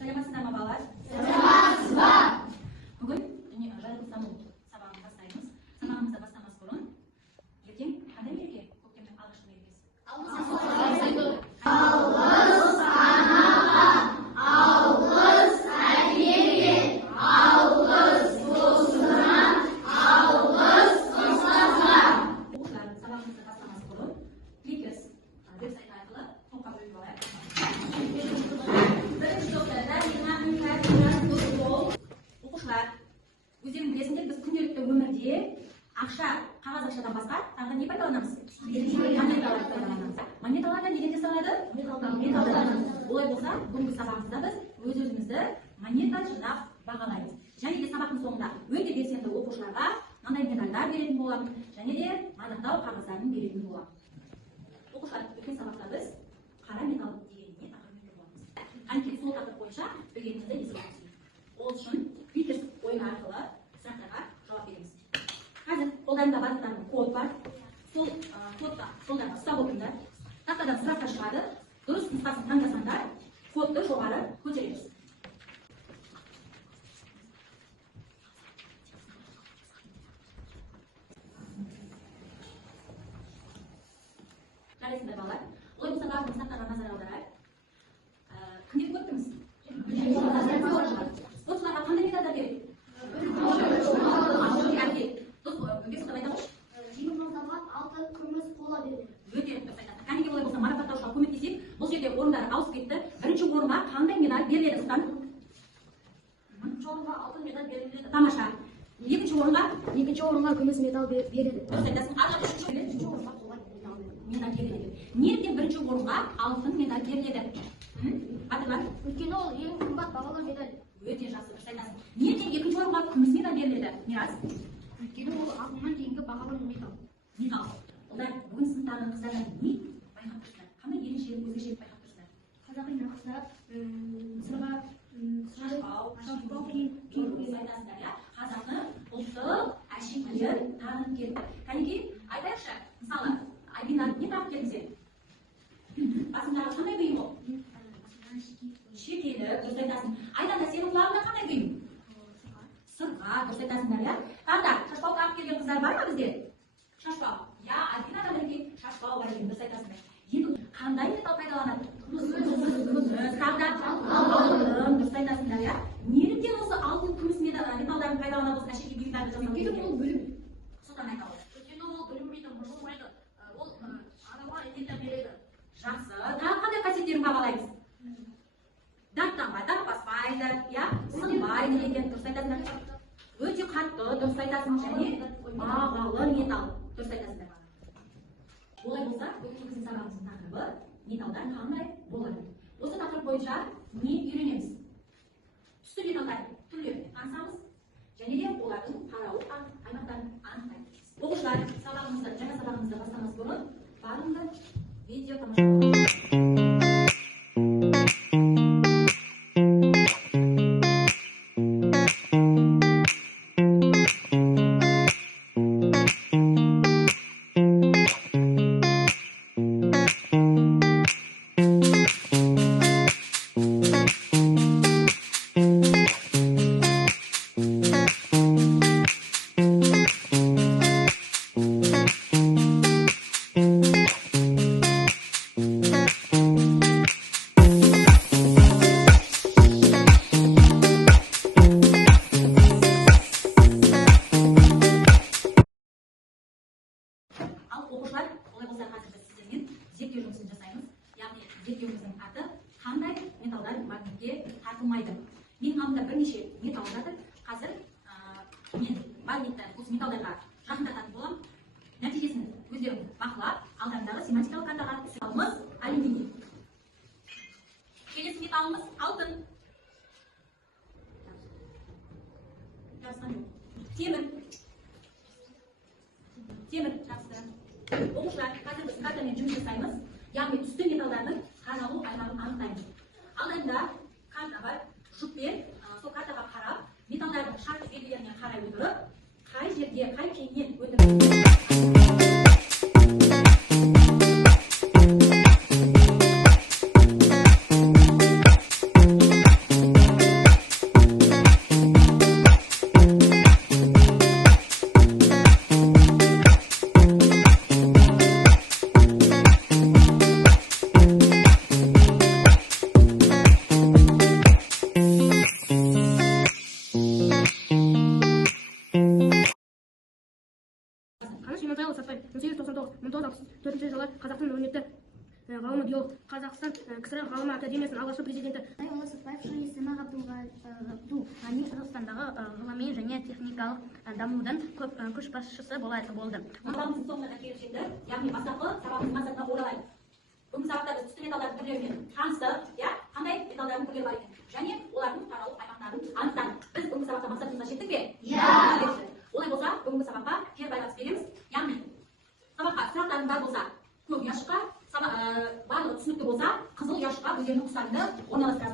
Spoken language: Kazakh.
Саламатсыздар ма, балалар? Саламатсыздар. Бүгін жаратылыстану сабағын бастаймыз. Сабағымызды бастамас бұрын ертең қандай мереке? Көктемнің алғашқы мерекесі. Алғыс әкеге, алғыс досына, алғыс ұстазға. Оқушылар, сабағымызды бастамас бұрын Кликерс веб-сайты арқылы топқа бөліп алайық. Оқушылар, өздерің білесіңдер, біз күнделікті өмірде ақша, қағаз ақшадан басқа тағы не пайдаланамыз? Монеталарды пайдаланамыз. Монеталардан неден жасалады? Металдан. Олай болса, бүгінгі сабағымызда біз өз-өзімізді монета жинап бағалаймыз. Және де сабақтың соңында өте белсенді оқушыларға мынандай медальдар беретін боламыз, және де мадақтау қағаздарын беретін боламыз. Оқушылар, өткен сабақта біз қара металл дегеніне тақырып боламыз. Қанекей сол тақырып бойынша білгенімізді ескереміз. Ол үшін Кликерс ойыны арқылы сұрақтарға жауап береміз. Қазір қолдарында барлықтарының код бар. Сол кодта қолдарына ұстап отырыңдар. Тақтадан сұрақтар шығады. Дұрыс нұсқасын таңдасаңдар, кодты жоғары көтереміз. Жарайсыңдар балалар. Олай болса барлығымыз сұрақтарға назар аударайық. Кімге көптіміз? Спортшыларға қандай медальдар керек? Алтын, күміс, қола береді. Өте дұрыс айтасың. Кәнеке олай болса марапаттаушыға көмектесейік. Бұл жерде орындар ауысып кетті. Бірінші орынға қандай медаль беріледі, Сұлтан? Бірінші орынға алтын медаль беріледі. Тамаша. Екінші орынға күміс медаль береді. дұрыс айтасың. Үшінші орынға қола медаль беріледі. Неліктен бірінші орынға алтын медаль беріледі? Батырлар? Өйткені ол ең қымбат бағалы медаль. Өте жақсы, дұрыс айтасың. Неліктен екінші орынға күміс медаль беріледі? Мирас? Өйткені ол алтыннан кейінгі бағалы медаль. Медаль. Олар бүгін сыныптағы қыздардан не байқап тұрсыздар? Қандай ерекшелік, өзгешелік байқап тұрсыздар? Қазақи нақыстар, сырға, шашбау киіп айтасыздар, иә? Қазақтың ұлттық әшекейлерін тағынып келді. Кәнекей, айтайықшы, мысалы, Айбина не тағып келдің сен? Басындағы қандай бұйым ол? Шекелі, дұрыс айтасың. Айдана, сенің құлағында қандай бұйым? Сырға, дұрыс айтасыңдар, иә? Тағда, шашбау тағып келген қыздар бар ма бізде? Шашбау. Я, Альбинада мінекей шашбау бар екен, дұрыс айтасыңдар. Енді қандай металл пайдаланады? Күміс, тағда, алтын, дұрыс айтасыңдар, иә? Неліктен осы алтын, күміс металдарын пайдаланады осы әшекей бұйымдарды жасауға? Өйткені ол білім. Сұлтан айтады. Өйткені ол білінбейді, мұжылмайды. Ол адамға энергия береді. Жақсы. Тағы қандай қасиеттерін бағалаймыз? Даттанбай, дарпаспайды, иә? Сынбайды деген, дұрыс айтасыңдар. Өте қатты, дұрыс айтасың, және бағалы металл, дұрыс айтасыңдар. Олай болса, бүгінгі біздің сабағымыздың тақырыбы металдар қандай болады? Осы тақырып бойынша не үйренеміз? Түсті металдар түрлерін анықтаймыз, және де олардың таралу аймақтарын анықтаймыз. Оқушылар, жаңа сабағымызды бастамас бұрын барлығында видео тамашалау. Оқушылар, олай болса қазір біз сіздермен зерттеу жұмысын жасаймыз. Яғни зерттеуіміздің аты қандай металдар магнитке тартылмайды. Менің алдымда бірнеше металл жатыр. Қазір мен магнитті осы металдарға жақындататын боламын. Нәтижесін өздерің бақылап, алдарындағы семантикалық картаға металымыз алюминий. Келесі металымыз алтын. Темір. Жақсы. Оқушылар, қазір біз картамен жұмыс жасаймыз. Яғни түсті металдардың қаралу аймағын анықтаймыз. Алдарында карта бар. Жұппен сол картаға қарап, металдардың шартты белгілеріне қарай отырып, қай жерге, қай кеңінен өтіп Қазақстан КСР ғалым академиясының алғашқы президенті. Олы Сәтбаев Исімі Ғабдулғали Қазақстандағы ғылыми және техникалық дамудың көшбасшысы болды. Сабағымыздың соңына келіп жетті. Яғни бастапқы сабағымыздың мақсатына оралайық. Бүгінгі сабақта біз түсті металдардың түрлерімен таныстық, қандай металдардың түрлері бар екен, және олардың таралу аймақтарын анықтадық. Біз бүгінгі сабақта мақсатымызға жеттік пе? Иә. Олай болса, бүгінгі сабаққа кері байланыс береміз. Яғни сабаққа сұрақтарың бар болса, көк ұяшыққа, барлығы түсінікті болса, қызыл ұяшыққа өздерінің құстарыңды орналастырасыздар.